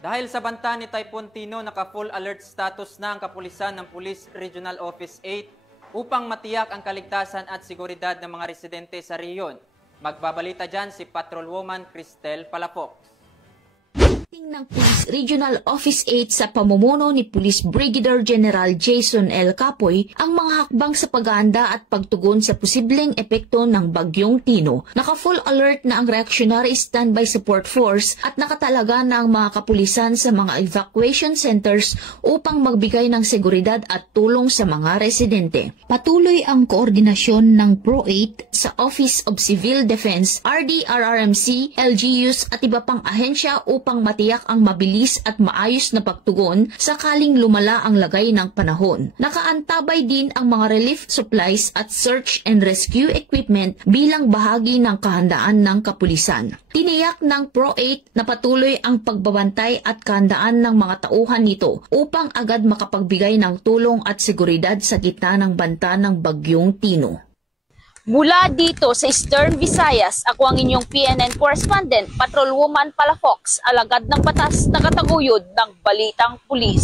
Dahil sa banta ni Typhoon Tino, naka-full alert status na ang kapulisan ng Police Regional Office 8 upang matiyak ang kaligtasan at seguridad ng mga residente sa riyon. Magbabalita dyan si Patrolwoman Cristel Palafox. Ng Police Regional Office 8 sa pamumuno ni Police Brigadier General Jason L. Capoy ang mga hakbang sa pag-aanda at pagtugon sa posibleng epekto ng Bagyong Tino. Naka-full alert na ang Reactionary Standby Support Force at nakatalaga na ang mga kapulisan sa mga evacuation centers upang magbigay ng seguridad at tulong sa mga residente. Patuloy ang koordinasyon ng PRO-8 sa Office of Civil Defense, RDRRMC, LGUs at iba pang ahensya upang matiyak ang mabilis at maayos na pagtugon sakaling lumala ang lagay ng panahon. Nakaantabay din ang mga relief supplies at search and rescue equipment bilang bahagi ng kahandaan ng kapulisan. Tiniyak ng PRO-8 na patuloy ang pagbabantay at kahandaan ng mga tauhan nito upang agad makapagbigay ng tulong at seguridad sa gitna ng banta ng Bagyong Tino. Mula dito sa Eastern Visayas, ako ang inyong PNN correspondent, Patrolwoman Palafox, alagad ng batas na kataguyod ng Balitang Pulis.